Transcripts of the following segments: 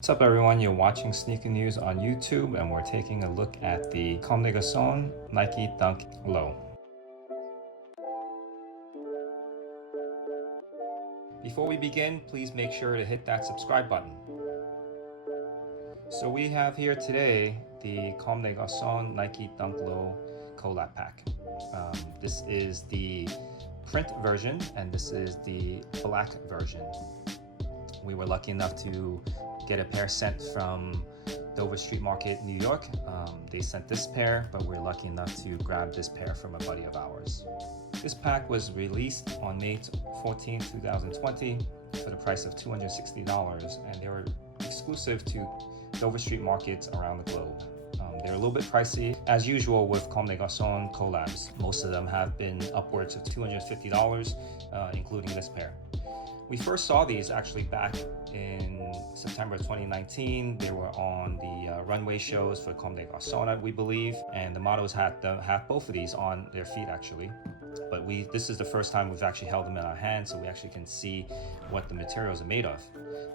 What's up everyone, you're watching Sneaker News on YouTube and we're taking a look at the Comme des Garcons Nike Dunk Low. Before we begin, please make sure to hit that subscribe button. So we have here today the Comme des Garcons Nike Dunk Low collab pack. This is the print version and this is the black version. We were lucky enough to get a pair sent from Dover Street Market, New York. They sent this pair, but we're lucky enough to grab this pair from a buddy of ours. This pack was released on May 14, 2020 for the price of $260, and they were exclusive to Dover Street markets around the globe. They're a little bit pricey. As usual with Comme des Garcons collabs, most of them have been upwards of $250, including this pair. We first saw these actually back in September 2019. They were on the runway shows for Comme des Garcons, we believe, and the models have both of these on their feet actually. But this is the first time we've actually held them in our hands, so we actually can see what the materials are made of.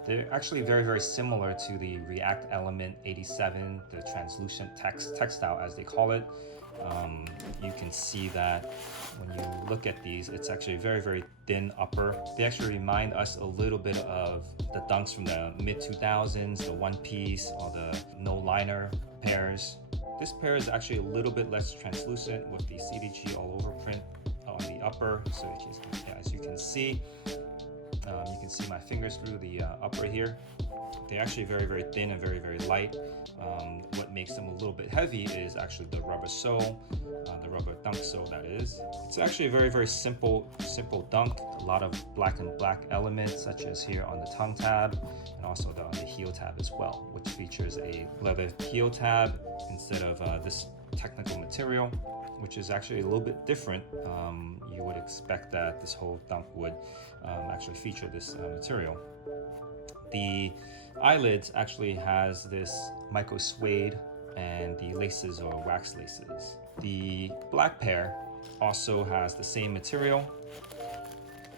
They're actually very, very similar to the React Element 87, the translucent textile as they call it. You can see that when you look at these, it's actually very, very thin upper. They actually remind us a little bit of the Dunks from the mid-2000s, the one piece or the no liner pairs. This pair is actually a little bit less translucent with the CDG all over print on the upper. So as you can see my fingers through the upper here. They're actually very, very thin and very, very light. What makes them a little bit heavy is actually the rubber sole, the rubber dunk sole that is. It's actually a very, very simple dunk. A lot of black and black elements, such as here on the tongue tab and also on the heel tab as well, which features a leather heel tab instead of this technical material, which is actually a little bit different. You would expect that this whole dunk would actually feature this material. The eyelids actually has this micro suede and the laces or wax laces. The black pair also has the same material,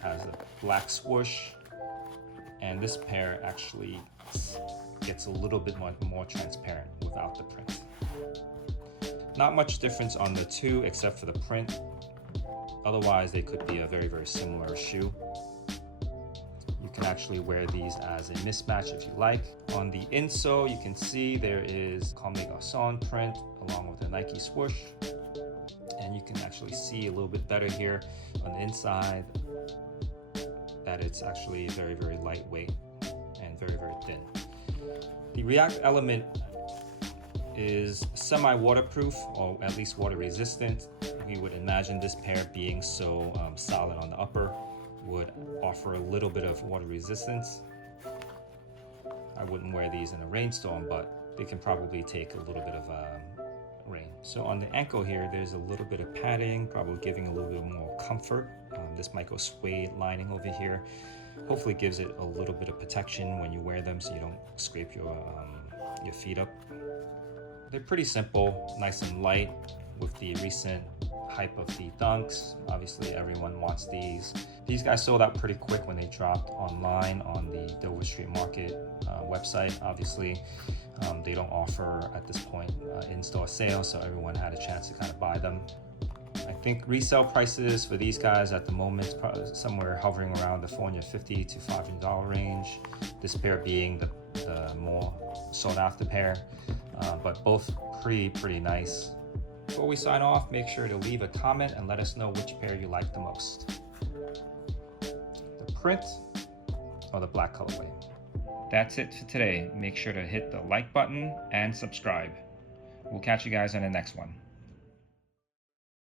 has a black swoosh, and this pair actually gets a little bit more transparent without the print. Not much difference on the two except for the print. Otherwise, they could be a very, very similar shoe. You can actually wear these as a mismatch if you like. On the insole, you can see there is Comme des Garcons print along with the Nike swoosh. And you can actually see a little bit better here on the inside that it's actually very, very lightweight and very, very thin. The React Element is semi-waterproof or at least water resistant. We would imagine this pair being so solid on the upper would offer a little bit of water resistance. I wouldn't wear these in a rainstorm, but they can probably take a little bit of rain. So on the ankle here, there's a little bit of padding, probably giving a little bit more comfort. This micro suede lining over here hopefully gives it a little bit of protection when you wear them so you don't scrape your feet up. They're pretty simple, nice and light with the recent hype of the dunks. Obviously everyone wants these. These guys sold out pretty quick when they dropped online on the Dover Street Market website. Obviously they don't offer at this point in-store sales, so everyone had a chance to kind of buy them. I think resale prices for these guys at the moment probably somewhere hovering around the $450 to $500 range. This pair being the more sought after pair, but both pretty nice. Before we sign off, make sure to leave a comment and let us know which pair you like the most, the print or the black colorway. That's it for today. Make sure to hit the like button and subscribe. We'll catch you guys on the next one.